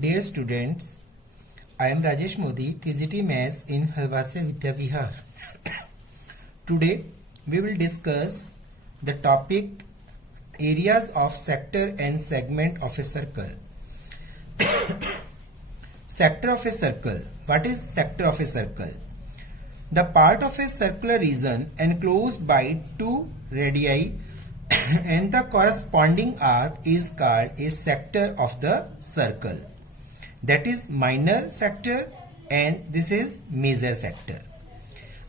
Dear students, I am Rajesh Modi, TGT Maths in Halwasya Vidya Vihar. Today we will discuss the topic areas of sector and segment of a circle. Sector of a circle. What is sector of a circle? The part of a circular region enclosed by two radii and the corresponding arc is called a sector of the circle. That is minor sector and this is major sector.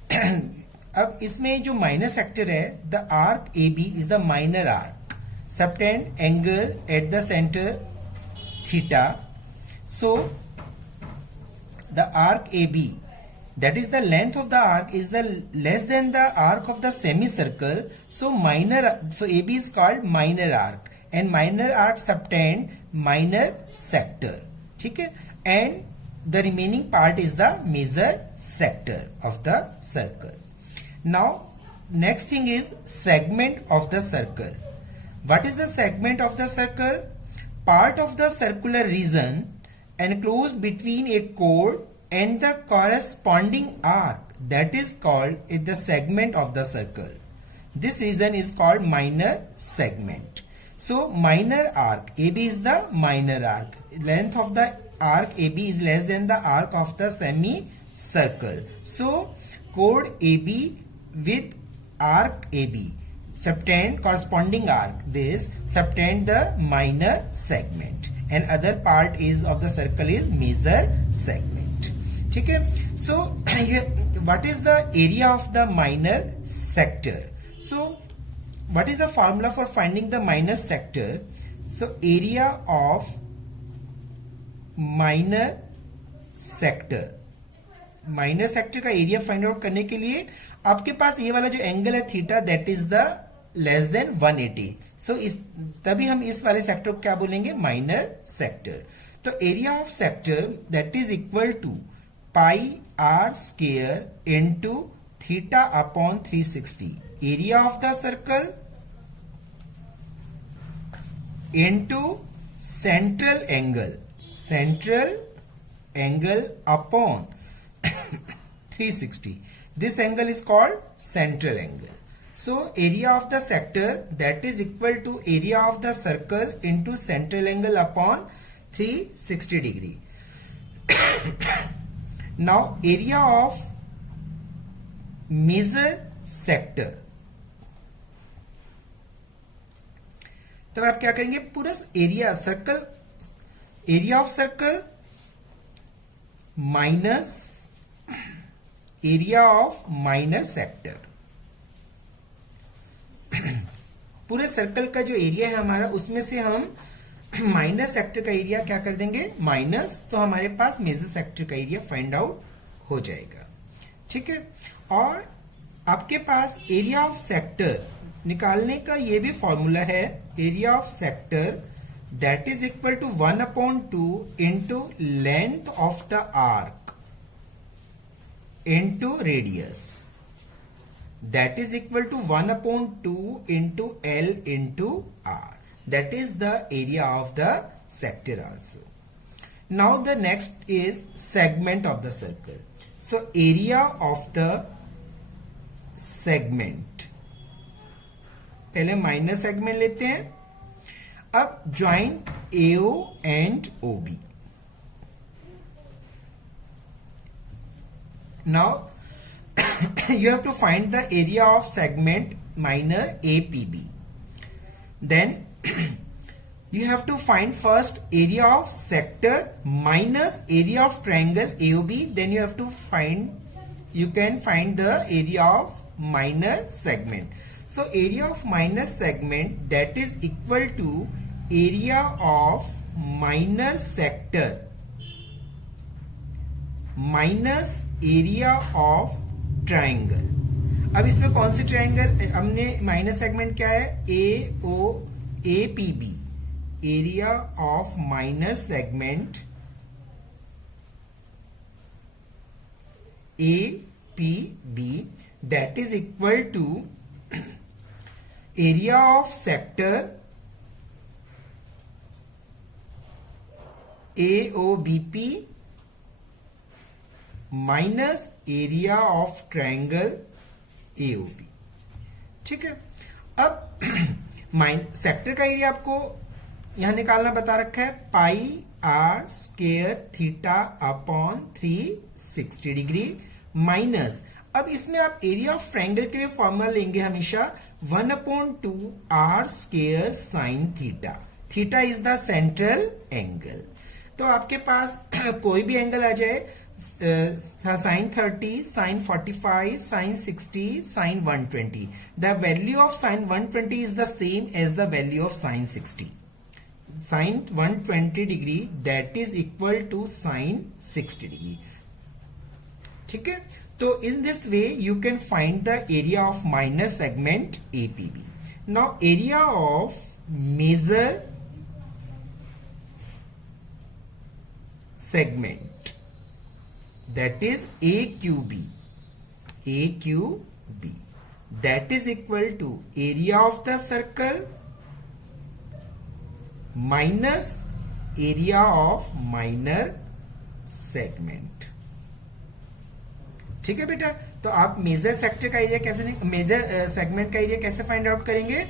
अब इसमें जो minor sector है, the arc A B is the minor arc, subtended angle at the centre theta. So the arc A B, that is the length of the arc is the less than the arc of the semicircle, so AB is called minor arc and minor arc subtend minor sector. ठीक है, and the remaining part is the major sector of the circle. Now next thing is segment of the circle. What is the segment of the circle? Part of the circular region enclosed between a chord and the corresponding arc, that is called the segment of the circle. This region is called minor segment. So minor arc AB is the minor arc. Length of the arc AB is less than the arc of the semicircle. So chord AB with arc AB subtend corresponding arc. This subtend the minor segment and other part is of the circle is major segment. ठीक है. So what is the area of the minor sector? So what is the formula for finding the minor sector? So area of minor sector, minor sector का area find out करने के लिए आपके पास ये वाला जो एंगल है theta, that is the less than 180. सो तभी हम इस वाले सेक्टर को क्या बोलेंगे? Minor sector. तो area of sector that is equal to pi are square into theta upon 360. Area of the circle into central angle upon 360. This angle is called central angle. So area of the sector that is equal to area of the circle into central angle upon 360 degree. Now area of major sector. तब आप क्या करेंगे? पूरा area circle, area of circle minus area of minor sector. पूरे circle का जो area है हमारा, उसमें से हम माइनर सेक्टर का एरिया क्या कर देंगे? माइनस. तो हमारे पास मेजर सेक्टर का एरिया फाइंड आउट हो जाएगा. ठीक है. और आपके पास एरिया ऑफ सेक्टर निकालने का ये भी फॉर्मूला है. Area of sector that is equal to 1/2 into length of the arc into radius, that is equal to 1/2 into L into R. That is the area of the sector also. Now the next is segment of the circle. So area of the segment, पहले minor segment लेते हैं. अब join AO and OB. Now you have to find the area of segment minor APB. Then you have to find first area of sector minus area of triangle AOB. Then you have to you can find the area of minor segment. So area of minor segment that is equal to area of minor sector minus area of triangle. अब इसमें कौन C triangle हमने minus segment क्या है? APB. Area of minor segment APB that is equal to area of sector AOBP minus area of triangle AOP। ठीक है, अब sector का एरिया आपको यहां निकालना बता रखा है, pi are square theta upon 360 degree minus, अब इसमें आप एरिया ऑफ ट्रायंगल के लिए फॉर्मूला लेंगे हमेशा 1/2 R square sine theta. Theta is the central angle. तो आपके पास कोई भी एंगल आ जाए, sine 30, sine 45, sine 60, sine 120, the value of sine 120 is the same as the value of sine 60। Sine 120 degree that is equal to sine 60 degree. ठीक है, तो in this way you can find the area of minor segment APB। Now area of major segment, that is AQB, that is equal to area of the circle minus area of minor segment। ठीक है बेटा, तो आप major sector का area कैसे, major segment का area कैसे find out करेंगे?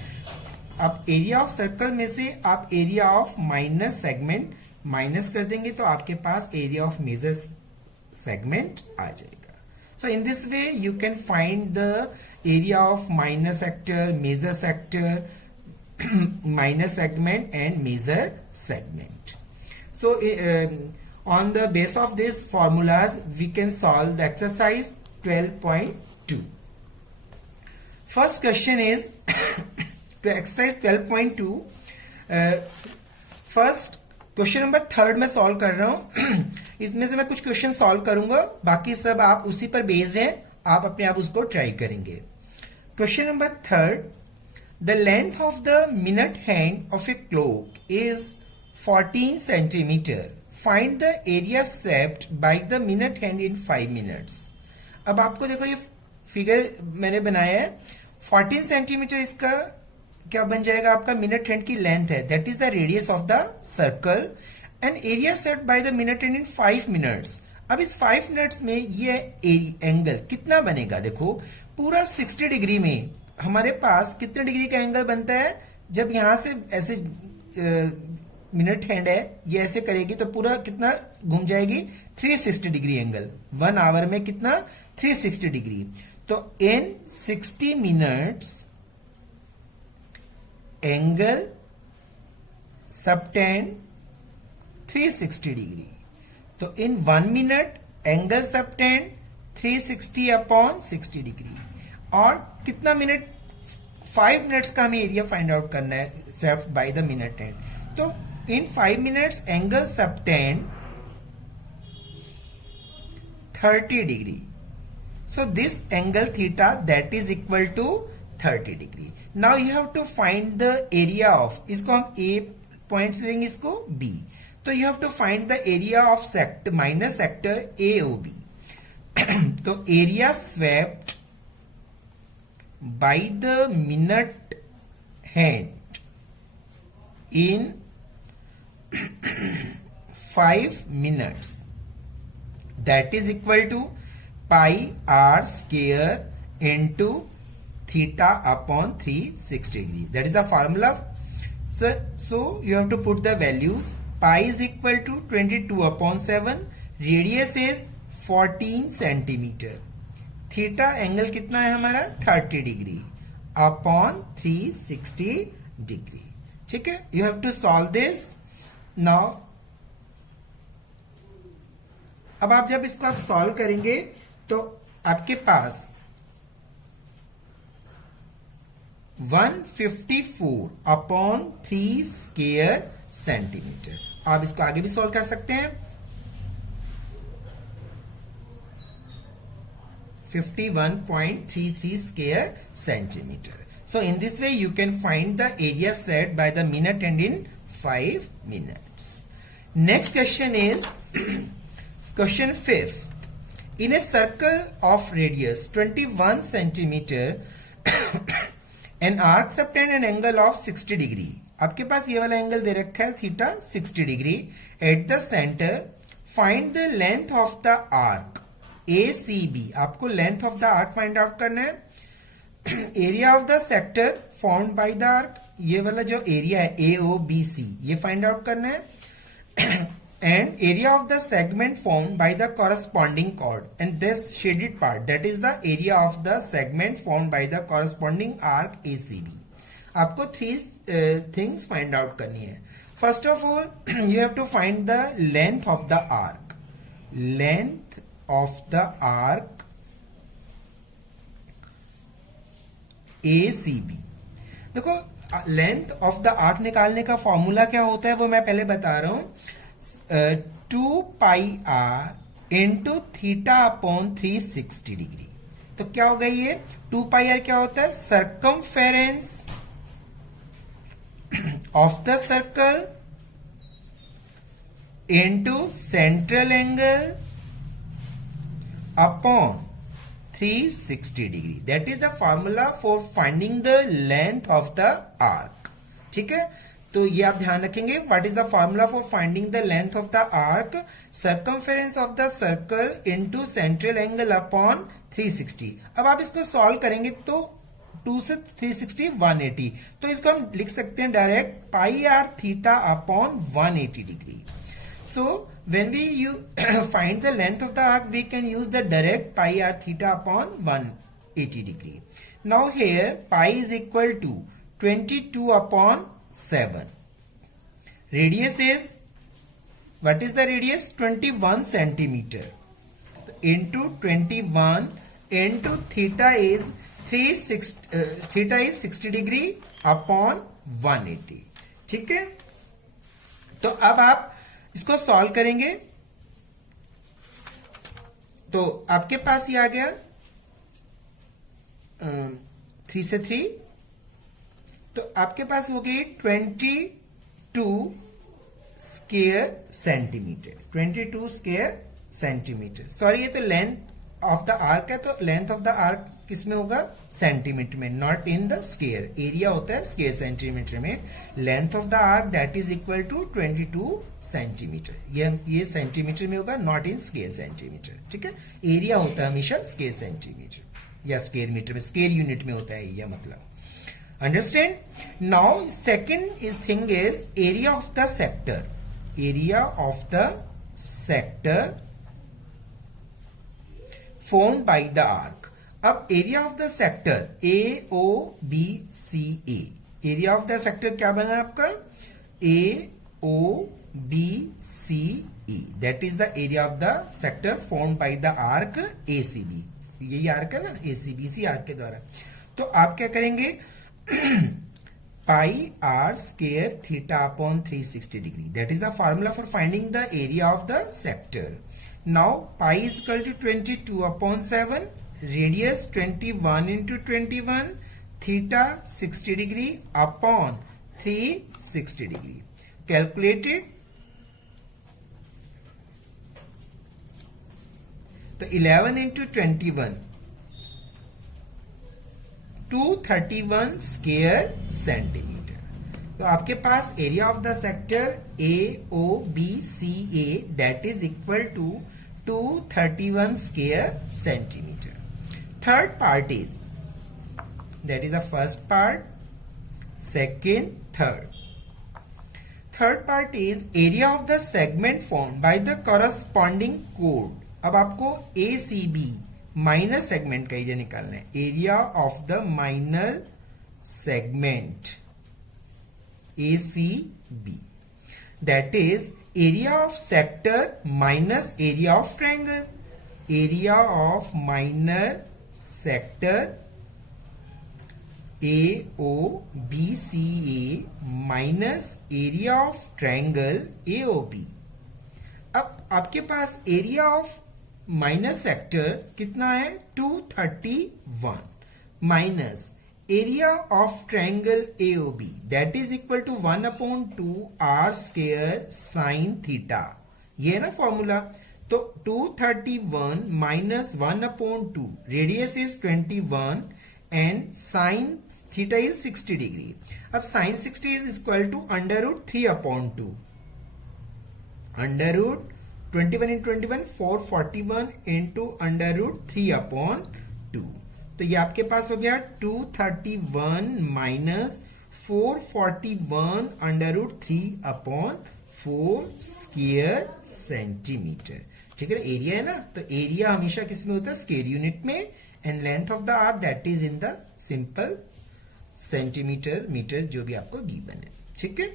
आप एरिया ऑफ सर्कल में से आप area of minor segment minus कर देंगे तो आपके पास एरिया ऑफ मेजर सेगमेंट आ जाएगा। So in this way you can find the area of minor sector, major sector, minor segment and major segment. So on the base of these formulas we can solve the exercise 12.2. First question is to exercise 12.2, first question number 3 में solve कर रहा हूं। इसमें से मैं कुछ question solve करूंगा, बाकी सब आप उसी पर बेस्ड हैं, आप अपने आप उसको ट्राई करेंगे। Question number 3, the length of the minute hand of a clock is 14 centimetre, find the area swept by the minute hand in 5 minutes. अब आपको देखो ये फिगर मैंने बनाया है, 14 सेंटीमीटर इसका क्या बन जाएगा, आपका मिनट हैंड की लेंथ है, that is the radius of the circle, and area set by the minute hand in 5 minutes. अब इस 5 मिनट्स में ये एंगल कितना बनेगा? देखो पूरा 60 डिग्री में हमारे पास कितने डिग्री का एंगल बनता है? जब यहां से ऐसे मिनट हैंड है, ये ऐसे करेगी तो पूरा कितना घूम जाएगी? 360 डिग्री एंगल। 1 आवर में कितना? 360 डिग्री। तो इन 60 मिनट्स एंगल सबटेंड 360 डिग्री। तो इन 1 minute angle subtend 360 upon 60 degree. और कितना मिनट? 5 मिनट्स का हमें एरिया फाइंड आउट करना है swept by the minute hand. तो इन 5 minutes angle subtend 30 degree. So this angle theta that is equal to 30 degree. Now you have to find the area of, इसको हम A points लेंगे, इसको B, तो you have to find the area of sector minor sector AOB. तो area swept by the minute hand in 5 minutes that is equal to pi r square into theta upon 360 degree. That is the formula. So you have to put the values. Pi is equal to 22 upon 7. Radius is 14 centimeter. Theta angle कितना है हमारा? 30 degree upon 360 degree. ठीक है? You have to solve this. Now अब आप जब इसको आप सॉल्व करेंगे तो आपके पास 154 अपॉन 3 स्क्वायर सेंटीमीटर। आप इसको आगे भी सॉल्व कर सकते हैं। 51.33 square centimetre. So in this way you can find the area set by the minute and in 5 minutes. Next question is question 5th. In a circle of radius 21 centimeter, an arc subtend an angle of 60 degree. आपके पास ये वाला angle दे रखा है theta 60 degree at the centre, find the length of the arc ACB। आपको length of the arc find out करना है। Area of the sector formed by the arc, ये वाला जो एरिया है AOBC ये फाइंड आउट करना है। And area of the segment formed by the corresponding chord and this shaded part, that is the area of the segment formed by the corresponding arc ACB। आपको 3 things find out करनी है। First of all you have to find the length of the arc, length of the arc ACB। देखो length of the arc निकालने का formula क्या होता है वो मैं पहले बता रहा हूं, 2 पाई r into theta upon 360 degree. तो क्या होगा ये 2 पाई r क्या होता है, circumference of the circle into central angle upon 360 degree. That is the formula for finding the length of the arc. ठीक है, तो ये आप ध्यान रखेंगे। What is the formula for finding the length of the arc, circumference of the circle into central angle upon 360। अब आप इसको सॉल्व करेंगे तो 2 से 360 180, तो इसको हम लिख सकते हैं direct pi R theta upon 180 degree. So when we find the length of the arc, we can use the direct pi r theta upon 180 degree. Now here pi is equal to 22 upon 7. Radius is, what is the radius? 21 centimeter. Into 21 into theta is 60 degree upon 180. ठीक है, तो अब आप इसको solve करेंगे तो आपके पास ये आ गया 3 से 3, तो आपके पास हो गई 22 square centimetre, 22 square centimetre. Sorry, ये तो लेंथ ऑफ द आर्क है, तो लेंथ ऑफ द आर्क किसमें होगा, सेंटीमीटर में, not in the square. Area होता है स्क्वायर सेंटीमीटर में। Length of the arc that is equal to 22 centimetre. ये सेंटीमीटर में होगा, नॉट इन स्क्वायर सेंटीमीटर। ठीक है, एरिया होता है हमेशा स्क्वायर सेंटीमीटर या स्क्वायर मीटर में, स्क्वायर यूनिट में होता है एरिया मतलब। Understand? Now second is thing is area of the sector, area of the sector formed by the arc। अब area of the sector AOBCA, area of the sector क्या बना आपका, AOBCE, that is the area of the sector formed by the arc ACB। यही arc है ना, ACB, इसी arc के द्वारा। तो आप क्या करेंगे, pi are square theta upon 360 degree, that is the formula for finding the area of the sector. Now pi is equal to 22 upon 7, radius 21 into 21, theta 60 degree upon 360 degree. Calculated, तो 11 into 21, 231 square centimetre. तो आपके पास area of the sector AOBCA that is equal to 231 square centimeter. Third part is, that is the first part, second, third. Third part is area of the segment formed by the corresponding chord। अब आपको ACB minor segment का area निकालना है। Area of the minor segment ACB, that is area of sector minus area of triangle। area of minor sector AOBCA minus area of triangle AOB। अब आपके पास area of minor sector कितना है, 231 minus area of triangle AOB that is equal to 1/2 r square sine theta. ये है ना formula. तो 231 minus 1/2, radius is 21 and sine theta is 60 degree. अब sine 60 is equal to √3/2, √21 × 21 441 into √3/2। तो ये आपके पास हो गया 231 माइनस 441 √3/4 स्क्वायर सेंटीमीटर। ठीक है, एरिया है ना, तो एरिया हमेशा किस में होता है, स्क्वायर यूनिट में, and length of the arc that is in the simple centimetre metre जो भी आपको गिवन है। ठीक है,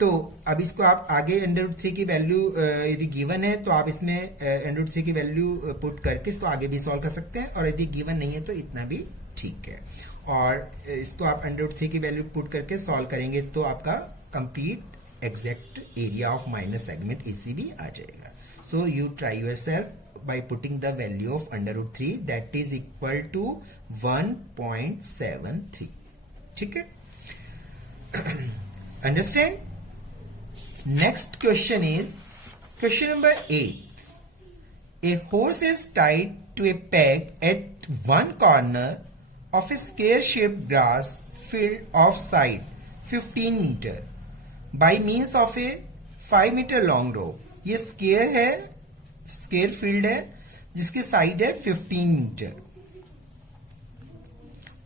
तो अब इसको आप आगे √3 की वैल्यू यदि गिवन है तो आप इसमें √3 की वैल्यू पुट करके इसको आगे भी सॉल्व कर सकते हैं, और यदि गिवन नहीं है तो इतना भी ठीक है। और इसको आप √3 की वैल्यू पुट करके सॉल्व करेंगे तो आपका complete exact area of minus segment AC भी आ जाएगा। So you try yourself by putting the value of √3 that is equal to 1.73। ठीक है, understand. Next question is question number 8. A horse is tied to a peg at one corner of a square-shaped grass field of side 15 meter by means of a 5 meter long rope. ये square है, square field है जिसकी side है 15 metre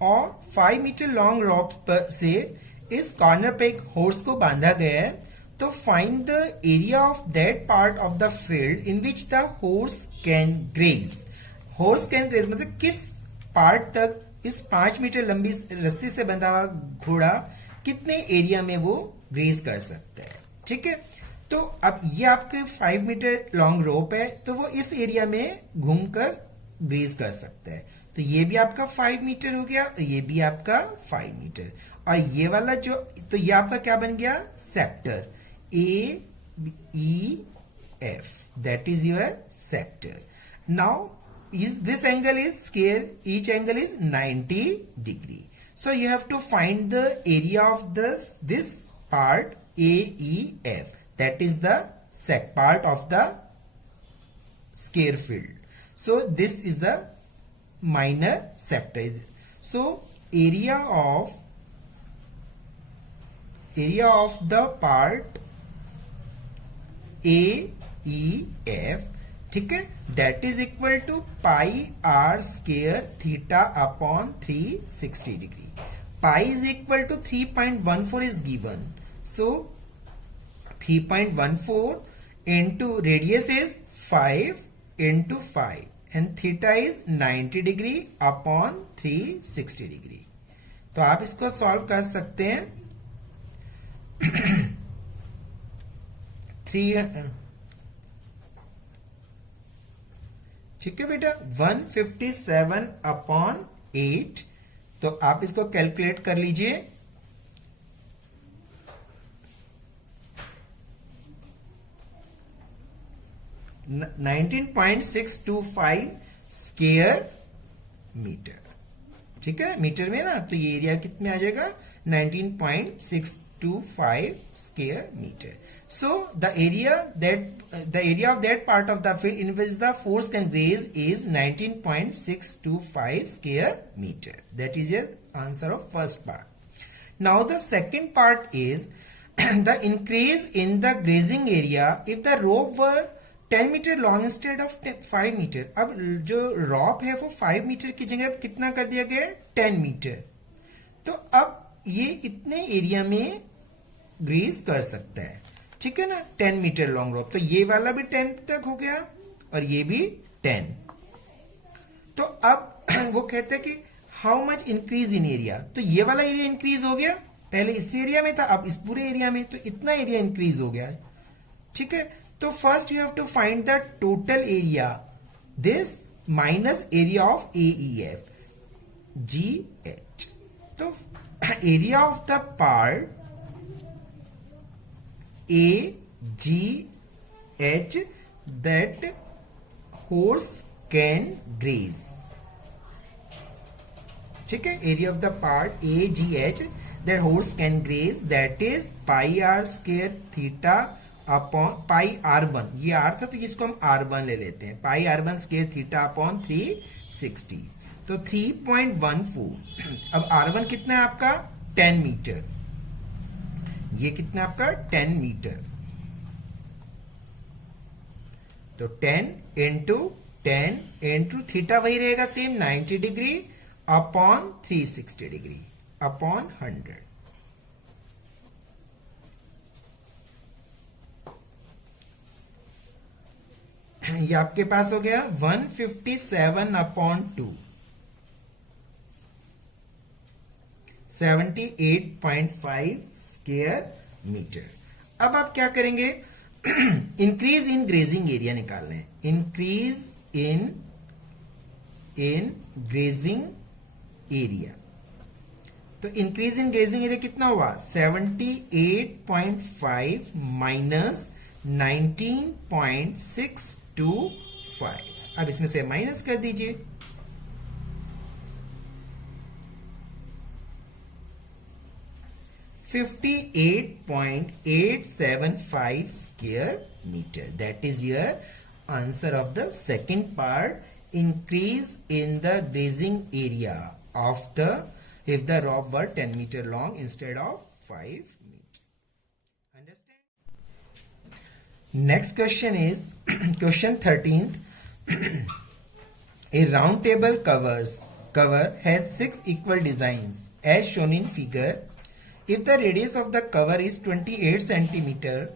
और 5 metre long rope पर से इस corner पे एक हॉर्स को बांधा गया है। तो find the area of that part of the field in which the horse can graze. Horse can graze मतलब किस पार्ट तक इस 5 मीटर लंबी रस्सी से बंधा हुआ घोड़ा कितने एरिया में वो ग्रेज कर सकता है। ठीक है, तो अब ये आपके 5 मीटर लॉन्ग रोप है, तो वो इस एरिया में घूमकर ग्रेज कर सकता है। तो ये भी आपका 5 मीटर हो गया और ये भी आपका 5 मीटर, और ये वाला जो, तो ये आपका क्या बन गया, sector AEF, that is your sector. Now this angle is square, each angle is 90 degree. So you have to find the area of this part AEF, that is the part of the square field. So this is the minor sector. So area of the part AEF, ठीक है, that is equal to πr² theta upon 360 degree. Pi is equal to 3.14 is given, so 3.14 into radius is 5 into 5 and theta is 90 degree upon 360 degree. तो आप इसको solve कर सकते हैं। ठीक है बेटा, 157/8। तो आप इसको कैलकुलेट कर लीजिए। न 19.625 स्क्वायर मीटर। ठीक है, मीटर में ना, तो ये एरिया कितने आ जाएगा, 19.625 square metre. So the area of that part of the field in which the force can graze is 19.625 square meter. That is your answer of first part. Now the second part is the increase in the grazing area if the rope were 10 meter long instead of 5 meter. अब जो rope है वो 5 meter की जगह कितना कर दिया गया, 10 meter. तो अब ये इतने एरिया में ग्रेज कर सकता है। ठीक है ना, 10 मीटर लॉन्ग रोप, तो ये वाला भी 10 तक हो गया और ये भी 10। तो अब वो कहते हैं कि how much increase in area, तो ये वाला एरिया इंक्रीज हो गया, पहले इस एरिया में था, अब इस पूरे एरिया में, तो इतना एरिया इंक्रीज हो गया है। ठीक है, तो first you have to find the total area, this minus area of AEF GH। तो area of the part AGH that horse can graze। ठीक है, area of the part AGH that horse can graze, that is πr² theta upon πr1, ये r था तो इसको हम r1 ले लेते हैं, πr1² थीटा अपॉन 360। तो 3.14। अब R1 कितना है आपका 10 मीटर, ये कितना आपका 10 मीटर, तो 10 इंटू थीटा वही रहेगा same 90 degree upon 360 degree upon 100। ये आपके पास हो गया 157 अपॉन 2, 78.5 स्क्वायर मीटर। अब आप क्या करेंगे, इंक्रीज इन ग्रेजिंग एरिया निकालना है। इंक्रीज इन ग्रेजिंग एरिया, तो इंक्रीज इन ग्रेजिंग एरिया कितना हुआ 78.5 माइनस 19.625। अब इसमें से माइनस कर दीजिए, 58.875 square meter. That is your answer of the second part. Increase in the grazing area of the, if the rope were 10 meter long instead of 5 meter. Understand? Next question is question 13th. A round table cover has 6 equal designs as shown in figure. If the radius of the cover is 28 centimeter,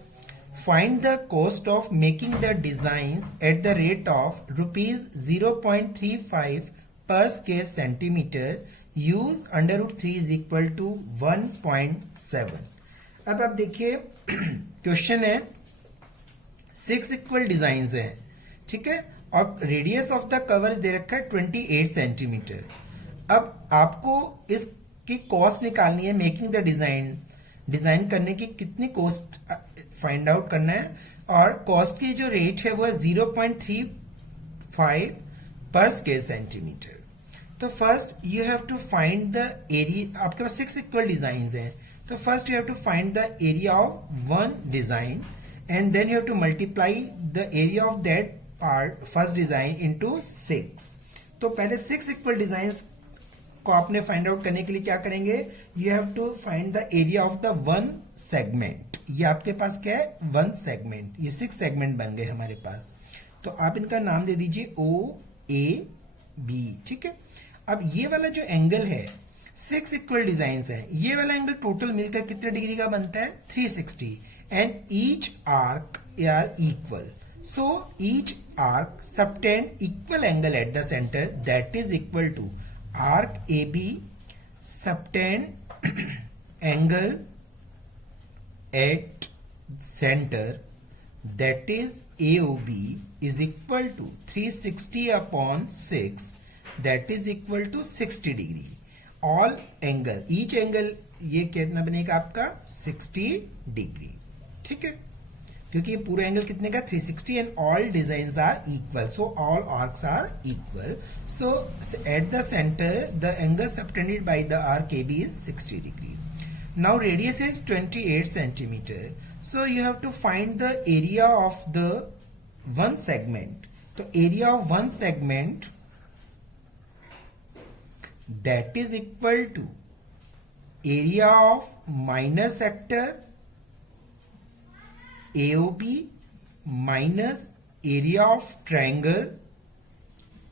find the cost of making the designs at the rate of rupees 0.35 per square centimeter. Use under root 3 is equal to 1.7. अब आप देखिए question है 6 equal design है, ठीक है, और radius of the cover दे रखा है 28 सेंटीमीटर। अब आपको इसकी कॉस्ट निकालनी है, मेकिंग द डिजाइन करने की कितनी कॉस्ट फाइंड आउट करना है, और कॉस्ट की जो रेट है वो है 0.35 पर स्क्वायर सेंटीमीटर। तो first you have to find the area, आपके पास 6 इक्वल डिजाइन हैं, तो first you have to find the area of one design and then you have to multiply the area of that part first design into 6। तो पहले 6 equal design को आपने find out करने के लिए क्या करेंगे, you have to find the area of the one segment. ये आपके पास क्या है, वन सेगमेंट, ये 6 सेगमेंट बन गए हमारे पास। तो आप इनका नाम दे दीजिए ओ ए बी, ठीक है। अब ये वाला जो एंगल है 6 इक्वल डिजाइन है, ये वाला एंगल टोटल मिलकर कितने डिग्री का बनता है 360 and each arc are equal, so each arc subtend equal angle at the center, that is equal to arc AB subtend angle at center, that is AOB is equal to 360 upon 6, that is equal to 60 degree. All angle, each angle ये कितना बनेगा आपका 60 degree, ठीक है, क्योंकि ये पूरा angle कितने का 360 and all designs are equal, so all arcs are equal, so at the centre the angle subtended by the arc AB is 60 degree. Now radius is 28 centimeter, so you have to find the area of the one segment. तो area of one segment that is equal to area of minor sector AOB minus area of triangle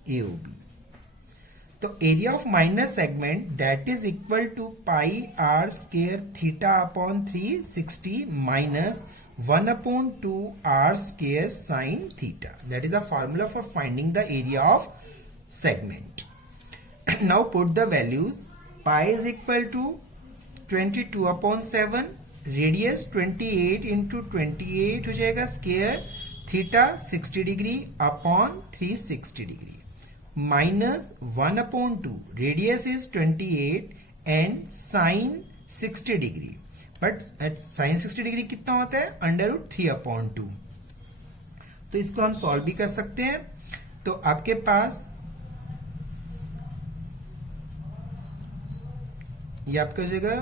AOB. तो area of minor segment that is equal to pi r square theta upon 360 minus 1 upon 2 r square sin theta. That is the formula for finding the area of segment. Now put the values. Pi is equal to 22 upon 7, radius 28 into 28 हो जाएगा square, theta 60 degree upon 360 degree minus 1 upon 2, radius is 28 and sine 60 degree, but sine 60 degree कितना होता है under root 3 upon 2। तो इसको हम solve भी कर सकते हैं। तो आपके पास ये आपका हो जाएगा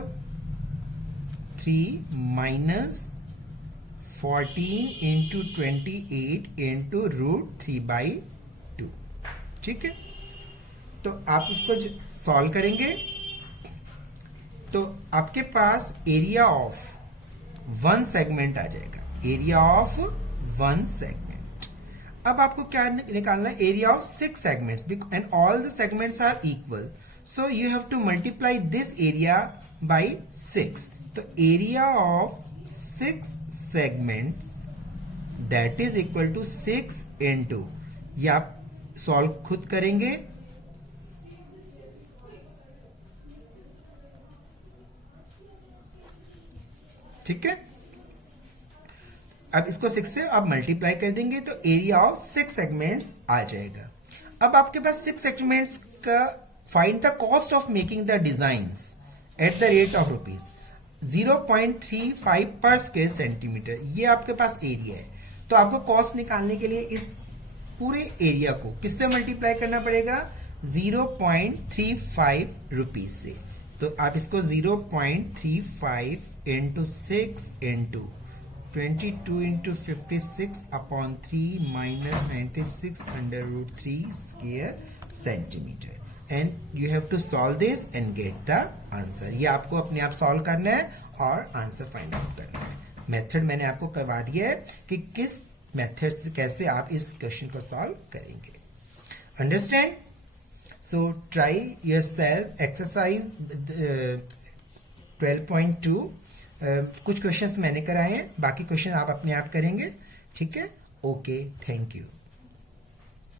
3 minus 14 into 28 into root 3 by 2, ठीक है। तो आप इसको सॉल्व करेंगे तो आपके पास एरिया ऑफ वन सेगमेंट आ जाएगा, एरिया ऑफ वन सेगमेंट। अब आपको क्या निकालना है, area of 6 segments and all the segments are equal, so you have to multiply this area by 6। तो area of 6 segments that is equal to 6 into, ये आप सॉल्व खुद करेंगे, ठीक है। अब इसको 6 से आप मल्टीप्लाई कर देंगे तो एरिया ऑफ 6 सेगमेंट्स आ जाएगा। अब आपके पास 6 सेगमेंट्स का find the cost of making the designs at the rate of rupees 0.35 पर स्क्वायर सेंटीमीटर, ये आपके पास एरिया है। तो आपको कॉस्ट निकालने के लिए इस पूरे एरिया को किससे मल्टीप्लाई करना पड़ेगा, 0.35 रुपीज से। तो आप इसको 0.35 into 6 into 22 into 56 upon 3 minus 96 under root 3 square centimetre, and you have to solve this and get the answer. ये आपको अपने आप सॉल्व करना है और आंसर फाइंड आउट करना है। मेथड मैंने आपको करवा दिया है कि किस मेथड से कैसे आप इस क्वेश्चन को सॉल्व करेंगे। Understand? So try your self exercise 12.2। कुछ क्वेश्चंस मैंने कराए हैं, बाकी क्वेश्चन आप अपने आप करेंगे, ठीक है। Okay, thank you.